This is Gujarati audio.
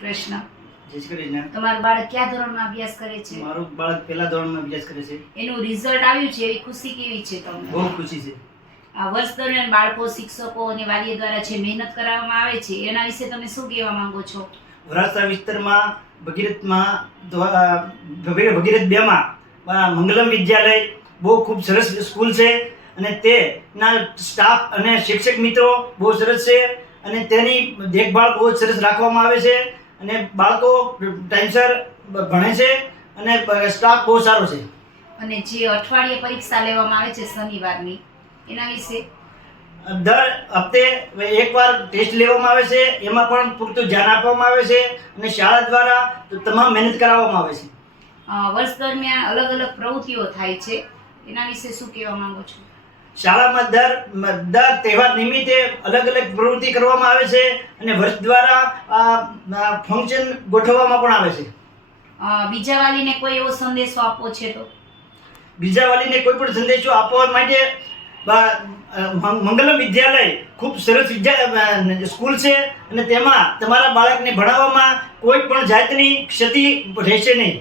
કૃષ્ણ. જય શ્રી કૃષ્ણ. તમારું બાળક કયા ધોરણમાં અભ્યાસ કરે છે? મારું બાળક પહેલા ધોરણમાં અભ્યાસ કરે છે. એનું રિઝલ્ટ આવ્યું છે, એવી ખુશી કેવી છે તમને? બહુ ખુશી છે. આ વર્ષ દરમિયાન બાળકો, શિક્ષકો અને વાલીઓ દ્વારા જે મહેનત કરાવવામાં આવે છે એના વિશે તમે શું કહેવા માંગો છો? વરાછા વિસ્તારમાં ભગીરથમાં ભગીરથ 2 માં મંગલમ વિદ્યાલય બહુ ખૂબ સરસ સ્કૂલ છે અને તેના સ્ટાફ અને શિક્ષક મિત્રો બહુ સરસ છે અને તેની દેખભાળ બહુ સરસ રાખવામાં આવે છે અને બાળકો ટાઈમસર ભણે છે અને સ્ટાફ બહુ સારો છે. અને જે અઠવાડિયે પરીક્ષા લેવામાં આવે છે શનિવારની, એના વિશે? દર હપ્તે એકવાર ટેસ્ટ લેવામાં આવે છે, એમાં પણ પૂરતું ધ્યાન આપવામાં આવે છે અને શાળા દ્વારા તમામ મહેનત કરાવવામાં આવે છે. વર્ષ દરમિયાન અલગ અલગ પ્રવૃત્તિઓ થાય છે, એના વિશે શું કહેવા માંગો છો? શાળામાં દર તહેવાર નિમિત્તે અલગ અલગ પ્રવૃત્તિ કરવામાં આવે છે અને વર્ષ દ્વારા ફંક્શન ગોઠવવામાં પણ આવે છે. બીજા વાલીને કોઈ એવો સંદેશો આપવો છે તો? બીજા વાલીને કોઈ પણ સંદેશો આપવા માટે મંગલમ વિદ્યાલય ખૂબ સરસ સ્કૂલ છે અને તેમાં તમારા બાળકને ભણાવવામાં કોઈ પણ જાતની ક્ષતિ રહેશે નહીં.